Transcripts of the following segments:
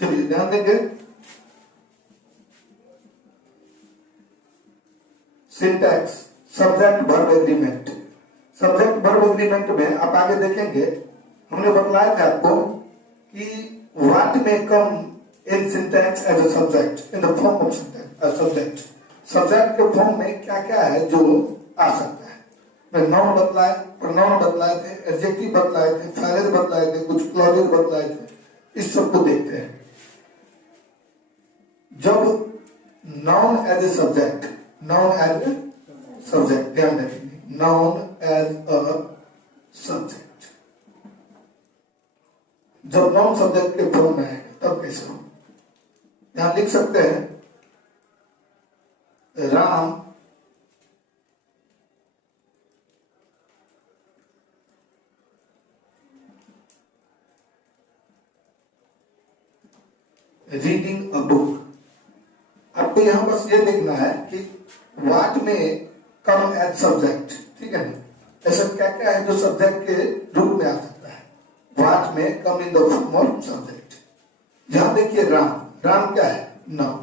चलिए ध्यान देंगे, syntax subject verb agreement. Subject verb agreement में आप आगे देखेंगे, हमने बतलाया था आपको कि what may come in syntax as a subject in the form of subject. Subject के फॉर्म में क्या क्या है जो आ सकता है। मैं नाउन बतलाए, प्रोनाउन बतलाए थे, एडजेक्टिव बतलाए थे, फ्रेज बतलाए थे, कुछ क्लॉजेस बतलाए थे। इस सबको देखते हैं। जब noun as a subject, noun as a subject, ध्यान रखेंगे, नाउन एज अ सब्जेक्ट, जब नाउन सब्जेक्ट के फॉर्म में आएगा तब कैसे हो। यहां लिख सकते हैं राम रीडिंग अ बुक। आपको यहां बस ये देखना है कि what may come as subject, ठीक है ना। ऐसा क्या क्या है जो सब्जेक्ट के रूप में आ सकता है। What may come in the form of subject. यहां देखिए राम, राम क्या है, नाउन,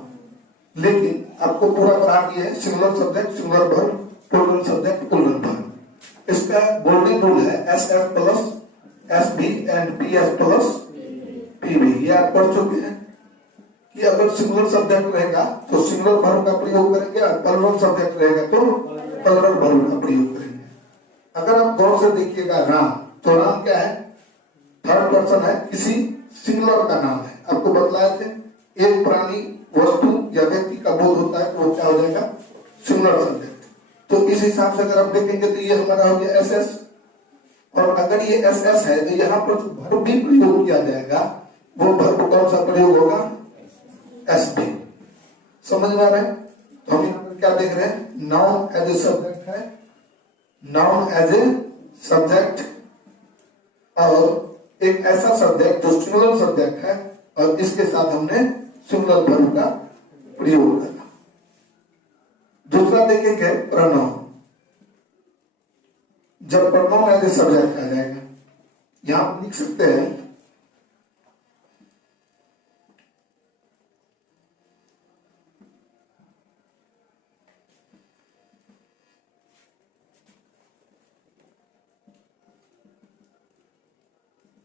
लेकिन आपको पूरा पढ़ा दिया है singular subject, singular verb, plural subject, plural verb. इसका गोल्डन रूल है S F plus S B and P S plus P B. ये आप पढ़ चुके हैं कि अगर सिंगुलर सब्जेक्ट रहेगा तो सिंगुलर वर्ब का प्रयोग करेंगे और प्लूरल सब्जेक्ट रहेगा तो प्लूरल वर्ब का प्रयोग करेंगे। अगर आप गौर से देखिएगा राम, तो राम क्या है, थर्ड पर्सन है, किसी सिंगुलर का नाम है। आपको बतलाए थे एक प्राणी, वस्तु या व्यक्ति का बोध होता है तो वो क्या हो जाएगा, सिंगुलर सब्जेक्ट। तो इस हिसाब से अगर आप देखेंगे तो ये हमारा हो गया एस एस। और अगर ये एस एस है तो यहाँ पर जो वर्ब भी प्रयोग किया जाएगा वो वर्ब कौन सा प्रयोग होगा, एस बी। समझ में आ रहा है। तो हम यहाँ पर क्या देख रहे हैं, नाउन एज ए सब्जेक्ट है, नाउन एज ए सब्जेक्ट, और एक ऐसा सब्जेक्ट जो सिंगुलर सब्जेक्ट है और इसके साथ हमने सिंगुलर वर्ब का प्रयोग करना। दूसरा देखेंगे प्रोनाउन। जब प्रोनाउन एज ए सब्जेक्ट आ जाएगा, यहां आप लिख सकते हैं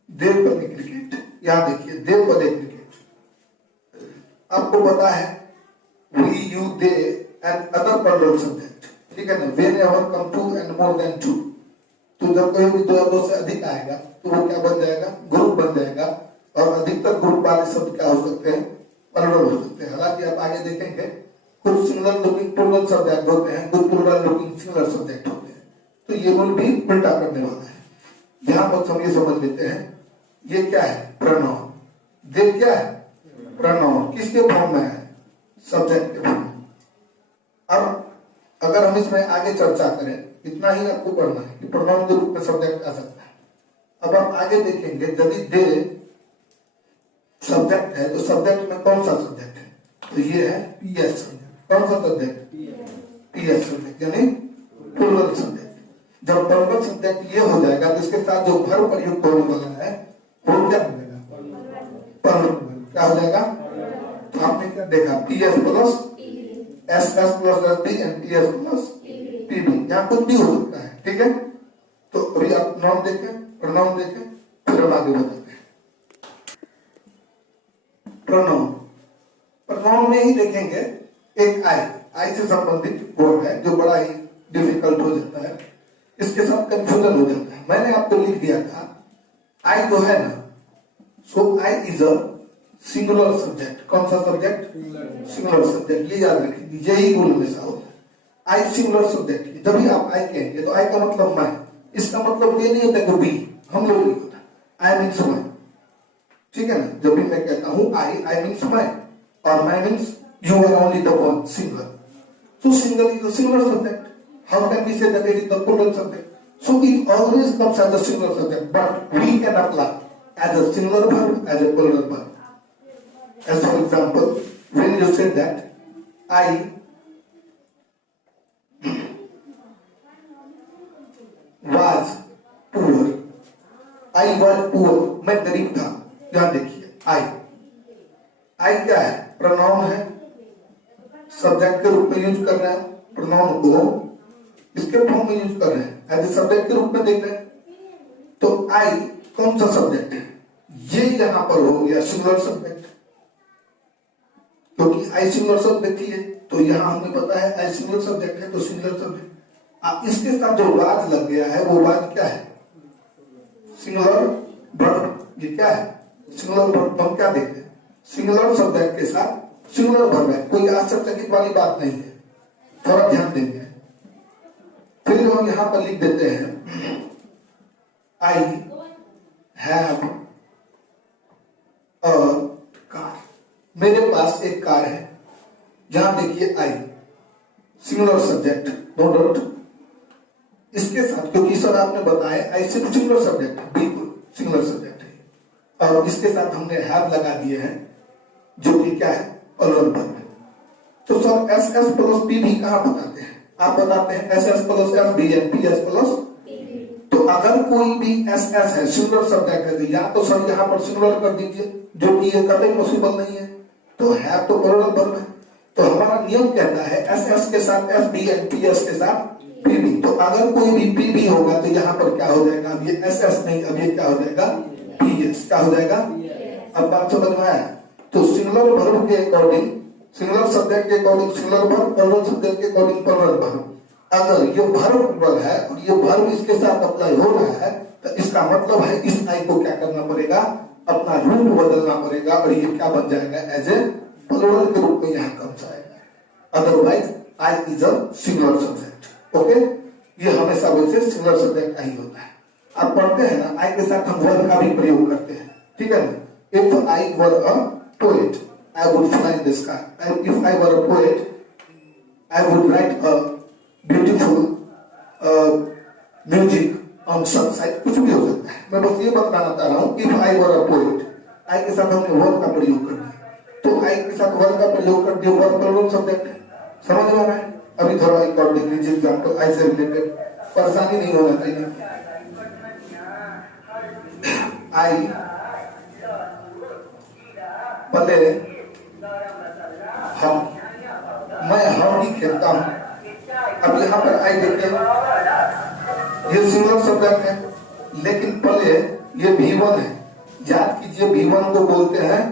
देवपदे क्रिकेट। यहां देखिए देवपदे क्रिकेट। आपको पता है we you they and other plural subject, ठीक है ना। Whenever come two and more than two, तो जब कोई भी दो या दो से अधिक आएगा तो वो क्या बन जाएगा, ग्रुप बन जाएगा। और अधिकतर ग्रुप वाले शब्द क्या हो सकते हैं, प्लूरल हो सकते हैं। हालांकि आप आगे देखेंगे कुछ सिंगुलर लुकिंग प्लूरल सब्जेक्ट होते हैं, कुछ प्लूरल लुकिंग सिंगुलर सब्जेक्ट होते हैं। तो ये रूल भी उल्टा करने वाला है। यहां पर हम ये समझ लेते हैं, ये क्या है, प्रोनाउन। दे क्या है, प्रोनाउन, किसके फॉर्म में है, सब्जेक्ट के फॉर्म में। अब अगर हम इसमें आगे चर्चा करें, इतना ही आपको पढ़ना है कि प्रोनाउन के रूप में सब्जेक्ट आ सकता है। अब आप आगे देखेंगे यदि दे सब्जेक्ट है तो सब्जेक्ट में कौन सा सब्जेक्ट है, तो ये है पीएस सब्जेक्ट। कौन सा सब्जेक्ट, पीएस सब्जेक्ट, यानी प्लूरल सब्जेक्ट। जब प्लूरल सब्जेक्ट ये हो जाएगा तो इसके साथ जो वर्ब प्रयुक्त होने वाला है वो क्या हो जाएगा, प्लूरल। क्या हो जाएगा, तो आपने क्या देखा, P S plus S S plus S B and P S plus P B. यहाँ कुछ भी हो सकता है, ठीक है। तो अभी आप नाउन देखें, प्रोनाउन देखें, फिर हम आगे बताते हैं। प्रोनाउन, प्रोनाउन में ही देखेंगे एक आई से संबंधित वर्ड है जो बड़ा ही डिफिकल्ट हो जाता है, इसके साथ कंफ्यूजन हो जाता है। मैंने आपको लिख दिया था आई जो है ना, सो I is a singular subject. कौन सा सब्जेक्ट, सिंगुलर सब्जेक्ट। ये याद रखिए, यही रूल हमेशा होता है। आई सिंगुलर सब्जेक्ट। जब भी आप आई कहेंगे तो आई का मतलब मैं, इसका मतलब ये नहीं होता कि बी, हम लोग नहीं होता, आई मीन्स मैं, ठीक है ना। जब भी मैं कहता हूं आई मीन्स मैं, और मैं means you are only the one, single. So single is a singular subject. How can we say that it is the plural subject? So it always comes as a singular subject, but we can apply as a singular verb, as a plural verb. As for example, when you say that I was poor, I was poor, मैं गरीब था। ध्यान देखिए, I आई क्या है? Pronoun है, subject के रूप में यूज कर रहे हैं, प्रोनाउन को इसके फॉर्म में यूज कर रहे हैं, एज ए सब्जेक्ट के रूप में देख रहे हैं। तो आई कौन सा सब्जेक्ट है? ये यहां पर हो गया सिंगुलर सब्जेक्ट, क्योंकि आई सिंगुलर सब्जेक्ट ही है, तो यहां हमें पता है आई सिंगुलर सब्जेक्ट है, तो सिंगुलर सब्जेक्ट। इसके साथ जो वाज लग गया है वो वाज क्या है? Singular verb. ये क्या है? Singular verb. हम क्या देखते हैं? सिंगुलर सब्जेक्ट के साथ सिंगुलर वर्ब है, कोई आश्चर्यचकित वाली बात नहीं है, थोड़ा ध्यान देंगे। फिर हम यहां पर लिख देते हैं आई हैव अ कार। मेरे पास एक कार है। यहां देखिए आई सिंगुलर सब्जेक्ट, नो डाउट। इसके साथ, क्योंकि सर आपने बताया आई सिर्फ सिंगुलर सब्जेक्ट है, बिल्कुल सिंगुलर सब्जेक्ट है, और इसके साथ हमने हैव लगा दिए हैं जो कि क्या है? प्लूरल वर्ब है। तो sir S S plus P भी कहां बताते हैं? आप बताते हैं S S plus S B N P S plus. तो अगर कोई भी एस एस है, सिंगुलर सब्जेक्ट है, या तो सर यहां पर सिंगुलर कर दीजिए, जो कि ये कभी पॉसिबल नहीं है, तो है तो प्लूरल वर्ब है। तो हमारा नियम कहता है एस एस के साथ S B N P S के साथ पी बी। तो अगर कोई भी पी बी होगा तो यहाँ पर क्या हो जाएगा? अब ये एस एस नहीं, अब ये क्या हो जाएगा? P S. क्या हो जाएगा? अब बात समझ में आया? तो सिंगुलर वर्ब के अकॉर्डिंग सिंगुलर सब्जेक्ट के according singular verb, plural subject के अकॉर्डिंग प्लूरल वर्ब। अगर ये वर्ब प्लूरल है और ये वर्ब इसके साथ अप्लाई हो रहा है, तो इसका मतलब है इस आई को क्या करना पड़ेगा? अपना रूप बदलना पड़ेगा, और ये क्या बन जाएगा? एज ए प्लूरल के रूप में यहाँ कम जाएगा। Otherwise I is a singular subject. Okay, ये हमेशा वैसे सिंगुलर सब्जेक्ट आई होता है। आप पढ़ते हैं ना, आई के साथ हम वर्ब का भी प्रयोग करते हैं, ठीक है ना? If I were a poet I would fly in the sky. And if I were a poet, I would write a beautiful music on sunset. कुछ भी हो सकता है। मैं बस ये बताना चाह रहा हूँ, if I were a poet, I के साथ हमने वर्ब का प्रयोग कर दिया। तो I के साथ वर्ब का प्रयोग कर दिया, वर्ब प्लूरल सब्जेक्ट है। समझ में आ रहा है? अभी थोड़ा एक और देख लीजिए एग्जाम्पल I से रिलेटेड, परेशानी नहीं होना चाहिए। I पहले मैं हम ही खेलता हूं। अब यहाँ पर आई देखिए, ये सिंगुलर सब्जेक्ट है, लेकिन पहले ये V1 है। याद कीजिए V1 को बोलते हैं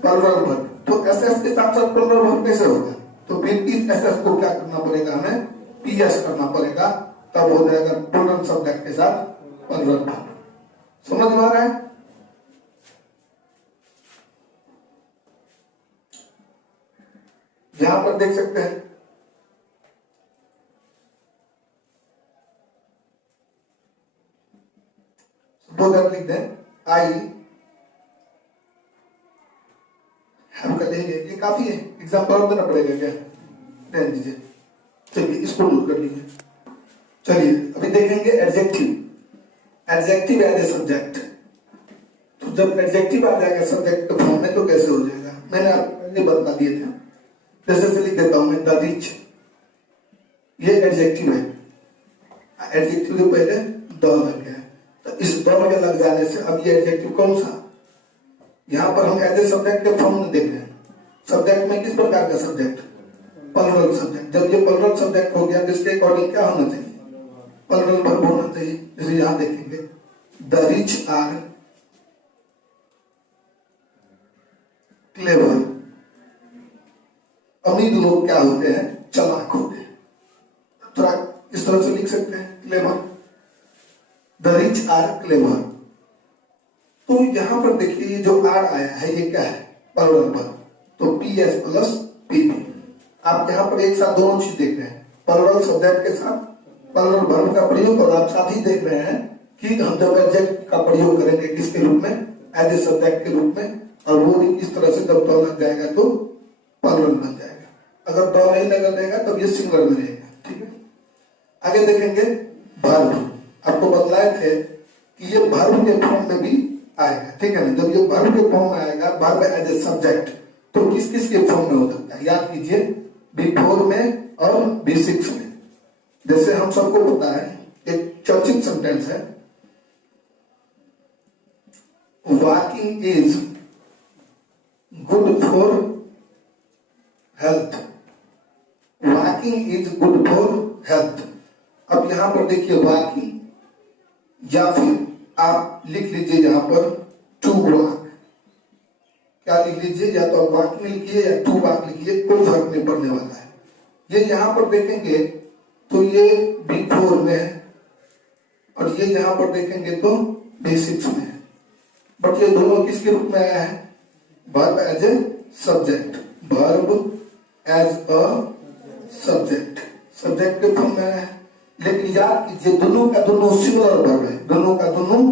प्लूरल वर्ब। तो एस एस के साथ साथ प्लूरल वर्ब कैसे होगा? तो फिर इस एस एस को क्या करना पड़ेगा? हमें पी एस करना पड़ेगा, तब हो जाएगा प्लूरल सब्जेक्ट के साथ प्लूरल वर्ब। समझ में आ रहा है? यहां पर देख सकते हैं सपोज आप लिख दें आई हैव कर लेंगे, ये काफी है। एग्जाम्पल और देना पड़ेगा क्या? दे दीजिए। चलिए इसको नोट कर लीजिए। चलिए अभी देखेंगे adjective. Adjective as a subject. तो जब एडजेक्टिव आ जाएगा सब्जेक्ट के फॉर्म में तो कैसे हो जाएगा? मैंने आपको पहले बता दिए थे। जैसे से लिख देता हूं मैं द रिच, ये एडजेक्टिव है। एडजेक्टिव के पहले द लग गया, तो इस द के लग जाने से अब ये एडजेक्टिव कौन सा? यहां पर हम एज ए सब्जेक्ट के फॉर्म में देख रहे हैं। सब्जेक्ट में किस प्रकार का सब्जेक्ट? Plural subject. जब ये प्लूरल सब्जेक्ट हो गया तो इसके अकॉर्डिंग क्या होना चाहिए? प्लूरल वर्ब होना चाहिए। जैसे यहां देखेंगे द रिच आर क्लेवर। अमीर लोग क्या होते हैं? चालाक होते हैं। थोड़ा इस तरह से लिख सकते हैं clever, the rich are clever. तो यहां पर देखिए जो आर आया है ये क्या है? Plural verb. तो P S plus P B. आप यहां पर एक साथ दोनों चीज देख रहे हैं, प्लूरल सब्जेक्ट के साथ प्लूरल वर्ब का प्रयोग, और आप साथ ही देख रहे हैं कि हम जब एडजेक्टिव का प्रयोग करेंगे किसके रूप में? एज ए सब्जेक्ट के रूप में, और वो इस तरह से जब लग जाएगा तो प्लूरल बन जाएगा। अगर द नहीं लगा रहेगा तो ये सिंगुलर में रहेगा। ठीक है, आगे देखेंगे वर्ब। आपको बतलाए थे कि ये वर्ब के फॉर्म में भी आएगा। ठीक है ना? जब ये वर्ब के फॉर्म में आएगा, वर्ब एज ए सब्जेक्ट, तो किस किस के फॉर्म में हो सकता है? याद कीजिए B4 में और B6 में। जैसे हम सबको पता है एक चर्चित सेंटेंस है, walking is good health, walking is good for health. अब यहां पर देखिए वॉकिंग या फिर आप लिख लीजिए यहां पर टू वॉक, क्या लिख लीजिए, या तो आप वॉकिंग लिखिए या टू वॉक लिखिए, कोई फर्क नहीं पड़ने वाला है। ये यहां पर देखेंगे तो ये B4 में है और ये यहां पर देखेंगे तो B6 में है, बट ये दोनों किसके रूप में आया है, verb as a subject, verb as a subject, subject के फॉर्म में आया है। लेकिन याद कीजिए दोनों का दोनों सिंगुलर वर्ब है, दोनों का दोनों,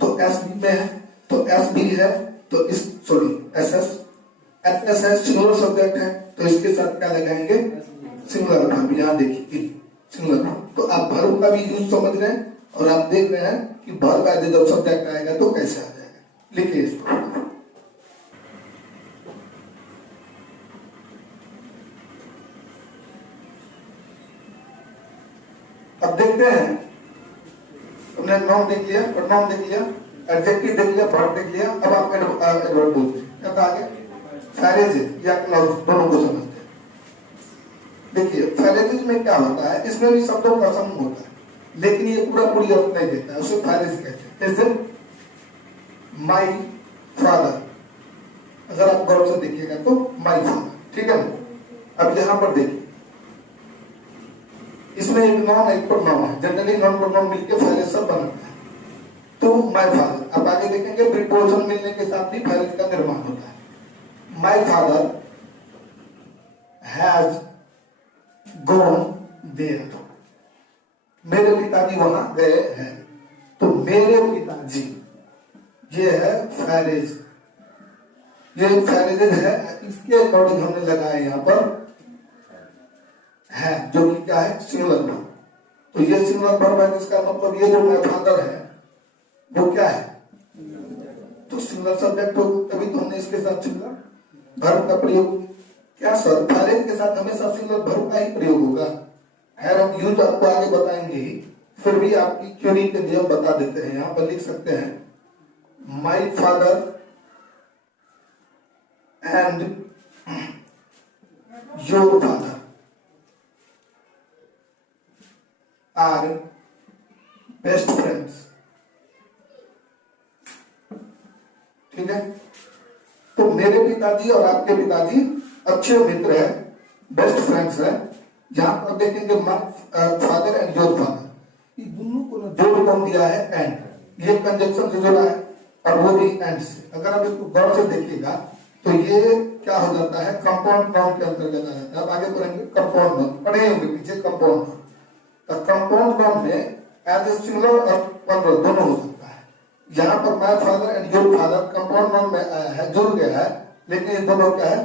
तो SB में है तो SB है तो इस SS है, सिंगुलर सब्जेक्ट है तो इसके साथ क्या लगाएंगे, सिंगुलर वर्ब। यहाँ देखिए सिंगुलर वर्ब, तो आप वर्ब का भी यूज समझ रहे हैं और आप देख रहे हैं कि वर्ब एज जब सब्जेक्ट आएगा तो कैसे आ जाएगा। लिखिए इसको, अब देखते हैं, हमने नाउन देख लिया, प्रोनाउन देख लिया, एडजेक्टिव देख लिया, वर्ब देख लिया, अब आप एडवर्ब बोलते हैं। क्या आगे फ्रेजेस या क्लॉज दोनों को समझते हैं। देखिए फ्रेजेस में क्या होता है, इसमें भी शब्दों का समूह होता है, लेकिन ये पूरी अर्थ नहीं देता है, उसे फ्रेज कहते हैं। जैसे माय फादर, अगर आप गौर से देखिएगा तो माय फादर, ठीक है ना। अब यहां पर देखिए इसमें एक नाउन एक प्रोनाउन है, जनरली नाउन प्रोनाउन मिलकर फ्रेज सब बनता है। तो माय फादर, अब आगे देखेंगे प्रीपोजिशन मिलने के साथ भी फ्रेज का निर्माण होता है। My father has gone there, मेरे पिताजी वहां गए हैं, तो मेरे पिताजी, ये है फ्रेज, ये फ्रेज है, इसके अकॉर्डिंग हमने लगाया यहाँ पर है, जो कि क्या है, सिंगुलर वर्ब। तो ये सिंगुलर वर्ब है, जिसका मतलब ये जो माय फादर है वो क्या है, तो सिंगुलर सब्जेक्ट हो, तभी तो हमने इसके साथ सिंगुलर वर्ब का प्रयोग। क्या सर फ्रेज के साथ हमेशा सिंगुलर वर्ब का ही प्रयोग होगा? खैर हम यूज आपको आगे बताएंगे ही, फिर भी आपकी क्वेरी के लिए हम बता देते हैं। यहाँ पर लिख सकते हैं my father and your father are best friends, ठीक है। तो मेरे पिताजी और आपके पिताजी अच्छे मित्र हैं, बेस्ट फ्रेंड्स हैं। यहां पर देखेंगे फादर एंड योर फादर, ये दोनों को जोड़ कौन दिया है, एंड, ये कंजक्शन से जुड़ा है और वो भी एंड से। अगर आप इसको गौर से देखिएगा तो ये क्या हो जाता है, कंपाउंड नाउन के अंतर्गत आ जाता है। अब आगे पढ़ेंगे कंपाउंड नाउन, पढ़े होंगे पीछे कंपाउंड नाउन। तो कंपाउंड नाउन में एज ए सिंगुलर और प्लूरल दोनों हो सकता है। यहाँ पर my father and your father compound noun में आया है, जुड़ गया है, लेकिन ये दोनों क्या है,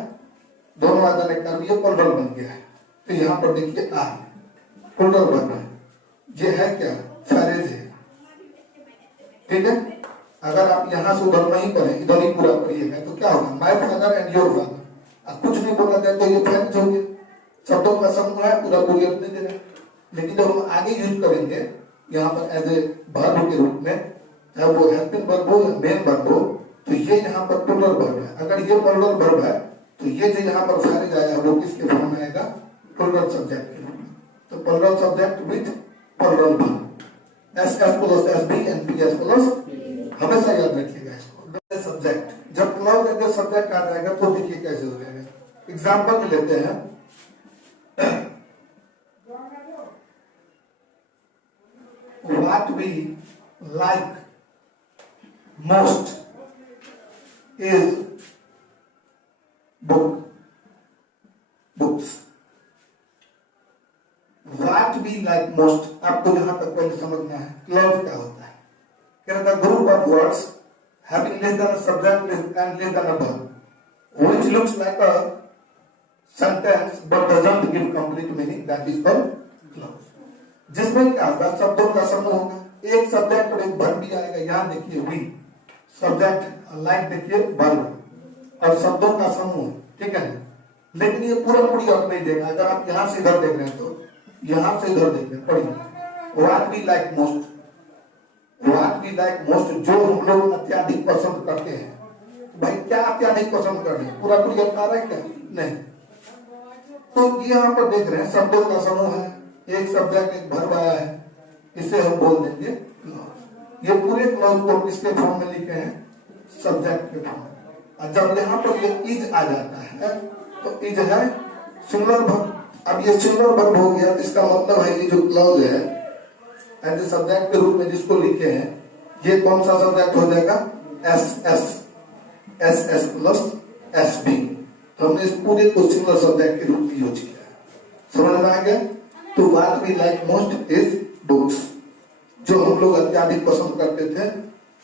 दोनों आ जाने का ये प्लूरल बन गया है। तो यहाँ पर देखिए आ प्लूरल बन रहा है, ये है क्या, फ्रेज है, ठीक है। अगर आप यहाँ से उधर नहीं पढ़े, इधर ही पूरा पढ़िएगा तो क्या होगा, my father and your father, अब कुछ नहीं बोला जाए तो ये फ्रेज हो गया, शब्दों का समूह है, पूरी अर्थ नहीं दे रहे। लेकिन जब हम आगे यूज करेंगे यहाँ पर एज ए वर्ब के रूप में, चाहे वो हेल्पिंग वर्ब हो या मेन वर्ब हो, तो ये यहाँ पर प्लूरल वर्ब है। अगर ये प्लूरल वर्ब है तो ये जो यहाँ पर फ्रेज आया वो किसके फॉर्म में आएगा, प्लूरल सब्जेक्ट के रूप में। तो plural subject with plural verb, S plus S B and P S plus, हमेशा याद रखिएगा इसको। सब्जेक्ट जब क्लॉज एज ए सब्जेक्ट आ जाएगा तो देखिए कैसे हो जाएगा। एग्जाम्पल लेते हैं, what we like most is books. What we like most, आपको यहां तक पहले समझना है क्लॉज क्या होता है। क्या होता है, group of words having less than a subject and less than a verb, which looks like a sentence but doesn't give complete meaning, that is called clause। जिसमें क्या होगा, शब्दों का समूह होगा, एक सब्जेक्ट और एक वर्ब भी आएगा। यहाँ देखिए वी सब्जेक्ट, लाइक देखिए वर्ब और शब्दों का समूह, ठीक है। लेकिन ये पूरी अर्थ नहीं देगा। अगर आप यहाँ से इधर देख रहे हैं तो यहाँ से इधर देख रहे हैं, पढ़िए what we like most, what we like most, जो हम लोग अत्यधिक पसंद करते हैं। भाई क्या अत्यधिक पसंद कर रहे हैं, पूरा अर्थ आ रहा है क्या, नहीं। तो ये यहाँ पर देख रहे हैं शब्दों का समूह है, एक सब्जेक्ट एक वर्ब आया है, इसे हम बोल देंगे क्लॉज। ये पूरे क्लॉज को हम किसके फॉर्म में लिखे हैं? सब्जेक्ट के फॉर्म में। और जब यहाँ पर ये इज आ जाता है तो इज है सिंगुलर वर्ब। अब ये सिंगुलर वर्ब हो गया, इसका मतलब है ये जो क्लॉज है एज ए सब्जेक्ट के रूप में जिसको लिखे हैं, ये कौन सा सब्जेक्ट हो जाएगा? S S plus S B. तो हमने इस पूरे को सिंगुलर सब्जेक्ट के रूप में यूज किया है। समझ में आ गया? तो what we like most is books. जो हम लोग अत्यधिक पसंद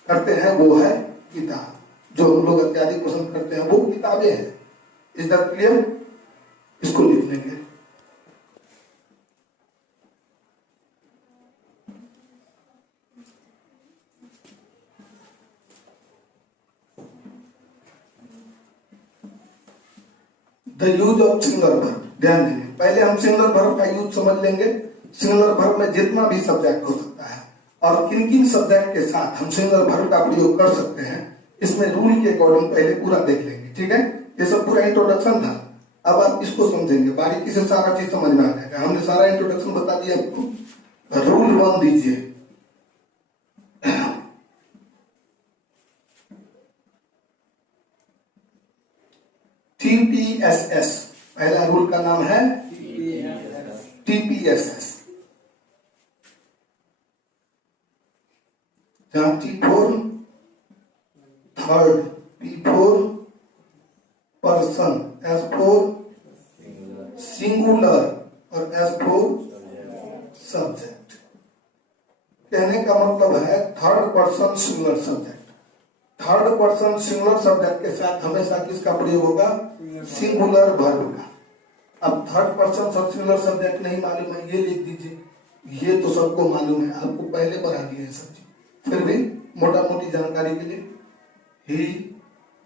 करते हैं वो है किताब। जो हम लोग अत्यधिक पसंद करते हैं वो किताबें हैं। Is that clear? इसको लिख लेंगे। The use of singular verb. ध्यान दीजिए, पहले हम सिंगुलर वर्ब का यूज समझ लेंगे। सिंगुलर वर्ब में जितना भी सब्जेक्ट हो सकता है और किन किन सब्जेक्ट के साथ हम सिंगुलर वर्ब का प्रयोग कर सकते हैं, इसमें रूल के अकॉर्डिंग पहले पूरा देख लेंगे। ठीक है, ये सब पूरा इंट्रोडक्शन था। अब आप इसको समझेंगे, बारीकी से सारा चीज समझ में आ जाएगा। हमने सारा इंट्रोडक्शन बता दिया आपको। रूल 1 दीजिए। TPSS, पहला रूल का नाम है TPSS। जहां T four third, P four person, S four singular और S फोर सब्जेक्ट। कहने का मतलब है third person singular subject. Third person singular subject के साथ हमेशा किसका प्रयोग होगा? सिंगुलर वर्ब का। अब थर्ड पर्सन सिंगुलर सब्जेक्ट नहीं मालूम है, ये लिख दीजिए। ये तो सबको मालूम है, आपको पहले पढ़ा दिए हैं सब चीज। फिर भी मोटा मोटी जानकारी के लिए, he,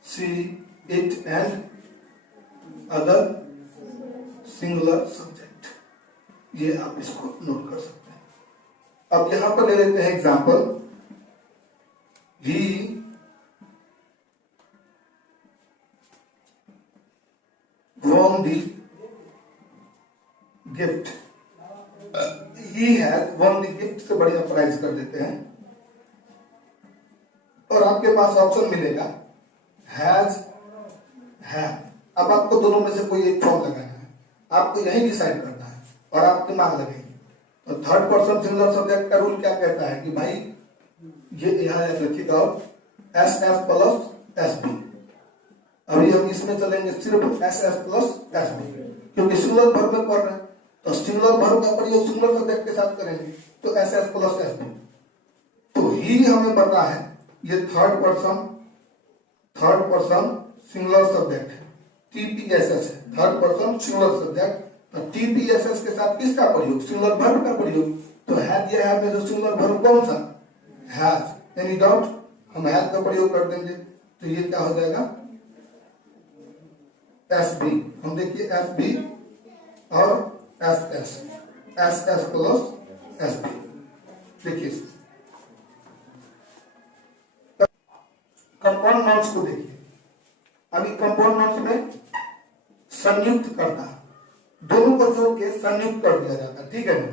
she, it and other singular subject, ये आप इसको नोट कर सकते हैं। अब यहां पर ले लेते हैं example. He won the gift। he has won the gift से बढ़िया प्राइज कर देते हैं। और आपके पास ऑप्शन मिलेगा हैज, है। अब आपको दोनों में से कोई एक फॉर्म लगाना है, आपको यही डिसाइड करना है और आप दिमाग लगेंगे। तो थर्ड पर्सन सिंगुलर सब्जेक्ट का रूल क्या कहता है कि भाई ये यहां याद रखिएगा, S S plus S B. अभी हम इसमें चलेंगे सिर्फ S S plus S B, क्योंकि सिंगुलर वर्ब में पढ़ रहे हैं तो सिंगुलर वर्ब का प्रयोग सिंगुलर सब्जेक्ट के साथ करेंगे। तो S S plus S B. तो ही हमें पता है ये थर्ड पर्सन सिंगुलर सब्जेक्ट है, टीपीएसएस है, थर्ड पर्सन सिंगुलर सब्जेक्ट। तो टीपीएसएस के साथ किसका प्रयोग? सिंगुलर वर्ब का प्रयोग। तो हैज, ये है में जो सिंगुलर वर्ब कौन सा? हैज। Any doubt? हम हैज का प्रयोग कर देंगे तो ये क्या हो जाएगा? S B. हम देखिए एस बी और S S, S S plus S B. देखिए कंपाउंड नाउन्स को देखिए। अभी कंपाउंड नाउन्स में संयुक्त कर्ता, दोनों को जोड़ के संयुक्त कर दिया जाता है। ठीक है ना?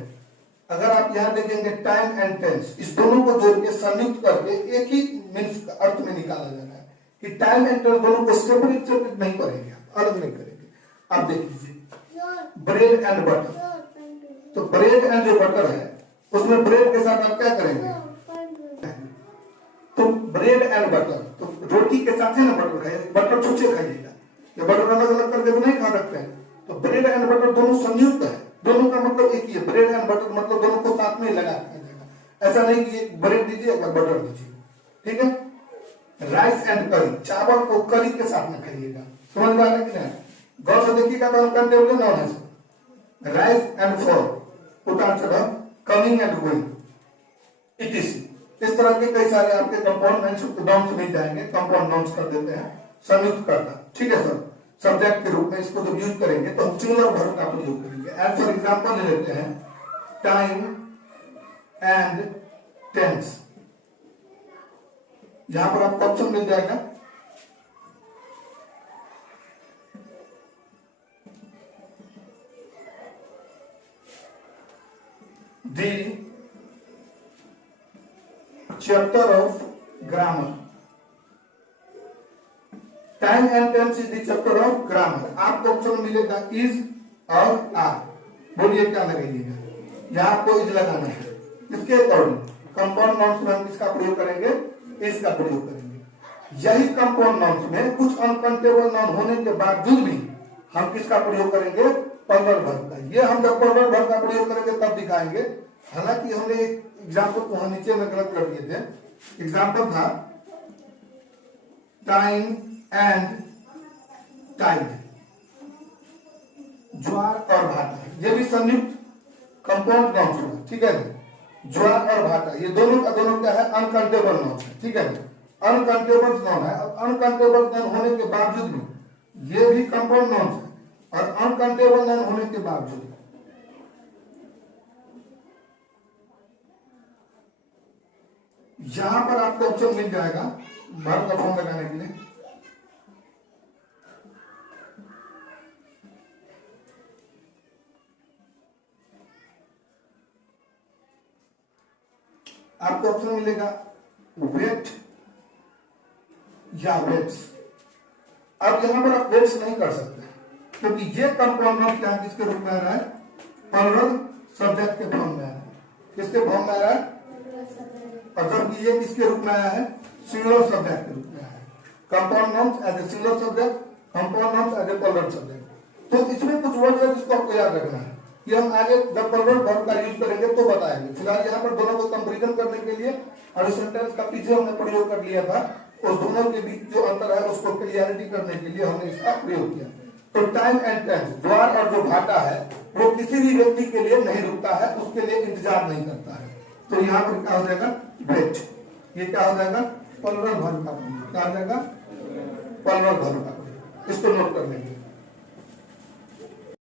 अगर आप यहां देखेंगे टाइम एंड टेंस, इस दोनों को जोड़ के संयुक्त करके एक ही मीन्स अर्थ में निकाला जाता है कि टाइम एंड टेंस दोनों को सेपरेट नहीं करेंगे, अलग नहीं करेंगे। आप देख लीजिए ब्रेड एंड बटर। तो ब्रेड एंड जो बटर है उसमें ब्रेड के साथ आप क्या करेंगे? तो ब्रेड एंड बटर, तो रोटी के साथ है ना बटर खाइए, बटर छुच्छे खाइएगा, ये बटर अलग अलग करके तो नहीं खा सकते हैं। तो ब्रेड एंड बटर दोनों संयुक्त है, दोनों का मतलब एक ही है। ब्रेड एंड बटर मतलब दोनों को साथ में लगा खाइएगा। ऐसा नहीं कि एक ब्रेड दीजिए एक बटर दीजिए। ठीक है? राइस एंड करी, चावल को करी के साथ में खाइएगा। समझ में आ रहा है कि नहीं? गौर से देखिएगा तो हम कंटेबल नाउन है। राइज एंड फॉल, उतार चढ़ाव, कमिंग एंड गोइंग, इटीसी। इस तरह के कई सारे आपके कंपाउंड नाउन्स मिल जाएंगे। कंपाउंड नाउन्स कर देते हैं संयुक्त कर्ता। ठीक है सर? सब्जेक्ट के रूप में इसको जब यूज करेंगे तो हम सिंगुलर वर्ब का प्रयोग करेंगे। एज फॉर एग्जांपल ले लेते हैं टाइम एंड टेंस। यहां पर आपको ऑप्शन मिल जाएगा the chapter of grammar. Time and tense is the chapter of grammar. आपको ऑप्शन मिलेगा इज और आर। बोलिए क्या लगाइएगा? यहाँ आपको इज लगाना है। इसके अकॉर्डिंग कंपाउंड नाउन्स में हम किसका प्रयोग करेंगे? इज का प्रयोग करेंगे। यही कंपाउंड नाउन्स में कुछ अनकाउंटेबल नाउन होने के बावजूद भी हम किसका प्रयोग करेंगे? प्लुरल वर्ब का। ये हम जब प्लुरल वर्ब का प्रयोग करेंगे तब दिखाएंगे। हालांकि हमने एक एग्जाम्पल को वहां नीचे में गलत कर दिए थे। एग्जाम्पल था टाइम एंड टाइड, ज्वार और भाटा। ये भी संयुक्त कंपाउंड नाउन है, ठीक है। ज्वार और भाटा ये दोनों का दोनों क्या है? अनकाउंटेबल नाउन है, ठीक है। अनकाउंटेबल नाउन है। अब अनकाउंटेबल नाउन होने के बावजूद भी ये भी कंपाउंड नाउन है, और अनकाउंटेबल नाउन होने के बावजूद यहां पर आपको ऑप्शन मिल जाएगा वर्ब का फॉर्म लगाने के लिए। आपको ऑप्शन मिलेगा वेट या वेट्स। अब यहां पर आप वेट्स नहीं कर सकते क्योंकि ये कंपाउंड नाउन क्या है? किसके रूप में आ रहा है? प्लुरल सब्जेक्ट के फॉर्म में आ रहा है। किसके फॉर्म में आ रहा है? और जबकि ये किसके रूप में आया है? सिंगुलर सब्जेक्ट के रूप में आया है। Compound nouns as a singular subject, compound nouns as a plural subject. तो इसमें कुछ वर्ड है जिसको आपको याद रखना है कि हम आगे जब प्लुरल वर्ब का यूज करेंगे तो बताएंगे। फिलहाल यहाँ पर दोनों को कंपेरिजन करने के लिए और इस सेंटेंस का पीछे हमने प्रयोग कर लिया था, उस दोनों के बीच जो अंतर है उसको क्लियरिटी करने के लिए हमने इसका प्रयोग किया। तो टाइम एंड टेंस, ज्वार और जो भाटा है वो किसी भी व्यक्ति के लिए नहीं रुकता है, उसके लिए इंतजार नहीं करता है। तो यहाँ पर क्या हो जाएगा? वेट। ये क्या हो जाएगा? प्लुरल वर्ब का प्रयोग। क्या हो जाएगा? प्लुरल वर्ब का प्रयोग। इसको नोट कर लेंगे।